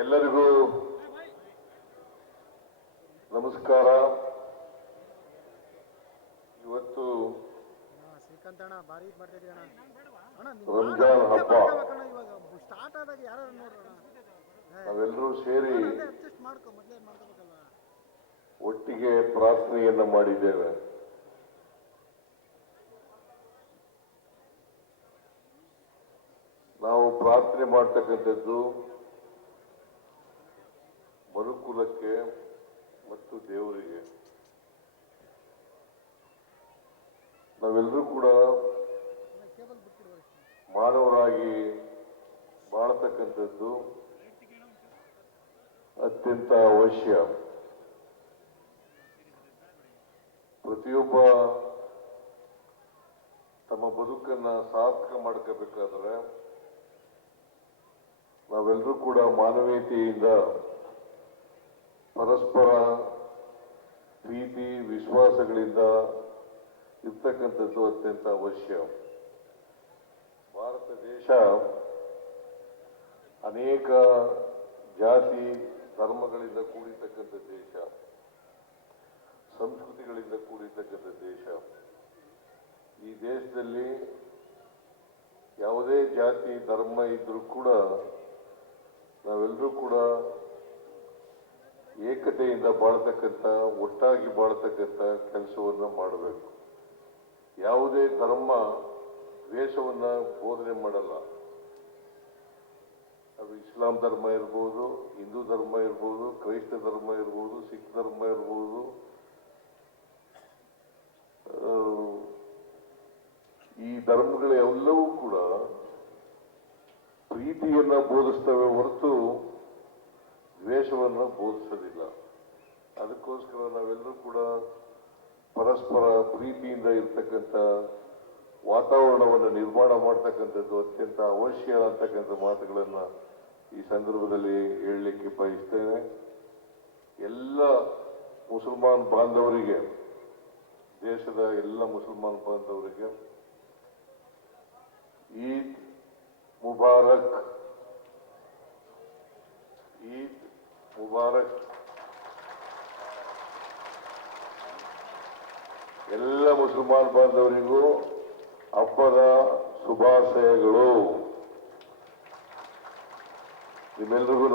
ಎಲ್ಲರಿಗೂ ನಮಸ್ಕಾರ. ಇವತ್ತು ರಂಜಾನ್ ಹಬ್ಬ. ನಾವೆಲ್ಲರೂ ಸೇರಿ ಒಟ್ಟಿಗೆ ಪ್ರಾರ್ಥನೆಯನ್ನ ಮಾಡಿದ್ದೇವೆ. ನಾವು ಪ್ರಾರ್ಥನೆ ಮಾಡ್ತಕ್ಕಂಥದ್ದು ಮನುಕುಲಕ್ಕೆ ಮತ್ತು ದೇವರಿಗೆ. ನಾವೆಲ್ಲರೂ ಕೂಡ ಮಾನವರಾಗಿ ಬಾಳತಕ್ಕಂಥದ್ದು ಅತ್ಯಂತ ಅವಶ್ಯ. ಪ್ರತಿಯೊಬ್ಬ ತಮ್ಮ ಬದುಕನ್ನ ಸಾರ್ಥಕ ಮಾಡ್ಕೋಬೇಕಾದ್ರೆ ನಾವೆಲ್ಲರೂ ಕೂಡ ಮಾನವೀಯತೆಯಿಂದ ಪರಸ್ಪರ ಪ್ರೀತಿ ವಿಶ್ವಾಸಗಳಿಂದ ಇರ್ತಕ್ಕಂಥದ್ದು ಅತ್ಯಂತ ಅವಶ್ಯ. ಭಾರತ ದೇಶ ಅನೇಕ ಜಾತಿ ಧರ್ಮಗಳಿಂದ ಕೂಡಿರ್ತಕ್ಕಂಥ ದೇಶ, ಸಂಸ್ಕೃತಿಗಳಿಂದ ಕೂಡಿರ್ತಕ್ಕಂಥ ದೇಶ. ಈ ದೇಶದಲ್ಲಿ ಯಾವುದೇ ಜಾತಿ ಧರ್ಮ ಇದ್ರೂ ಕೂಡ ನಾವೆಲ್ಲರೂ ಕೂಡ ಏಕತೆಯಿಂದ ಬಾಳ್ತಕ್ಕಂಥ, ಒಟ್ಟಾಗಿ ಬಾಳ್ತಕ್ಕಂಥ ಕೆಲಸವನ್ನ ಮಾಡಬೇಕು. ಯಾವುದೇ ಧರ್ಮ ದ್ವೇಷವನ್ನ ಬೋಧನೆ ಮಾಡಲ್ಲ. ಅದು ಇಸ್ಲಾಂ ಧರ್ಮ ಇರ್ಬೋದು, ಹಿಂದೂ ಧರ್ಮ ಇರ್ಬೋದು, ಕ್ರೈಸ್ತ ಧರ್ಮ ಇರ್ಬೋದು, ಸಿಖ್ ಧರ್ಮ ಇರ್ಬೋದು. ಈ ಧರ್ಮಗಳೆಲ್ಲವೂ ಕೂಡ ಪ್ರೀತಿಯನ್ನ ಬೋಧಿಸ್ತವೆ ಹೊರತು ದ್ವೇಷವನ್ನು ಬೋಧಿಸೋದಿಲ್ಲ. ಅದಕ್ಕೋಸ್ಕರ ನಾವೆಲ್ಲರೂ ಕೂಡ ಪರಸ್ಪರ ಪ್ರೀತಿಯಿಂದ ಇರ್ತಕ್ಕಂಥ ವಾತಾವರಣವನ್ನು ನಿರ್ಮಾಣ ಮಾಡ್ತಕ್ಕಂಥದ್ದು ಅತ್ಯಂತ ಅವಶ್ಯ ಅಂತಕ್ಕಂಥ ಮಾತುಗಳನ್ನ ಈ ಸಂದರ್ಭದಲ್ಲಿ ಹೇಳಲಿಕ್ಕೆ ಬಯಸ್ತೇನೆ. ಎಲ್ಲ ಮುಸಲ್ಮಾನ್ ಬಾಂಧವರಿಗೆ, ದೇಶದ ಎಲ್ಲ ಮುಸಲ್ಮಾನ್ ಬಾಂಧವರಿಗೆ ಈದ್ ಮುಬಾರಕ್, ಈದ್ ಮುಬಾರಕ್. ಎಲ್ಲ ಮುಸಲ್ಮಾನ್ ಬಾಂಧವರಿಗೂ ಹಬ್ಬದ ಶುಭಾಶಯಗಳು. ನಿಮ್ಮೆಲ್ಲರಿಗೂ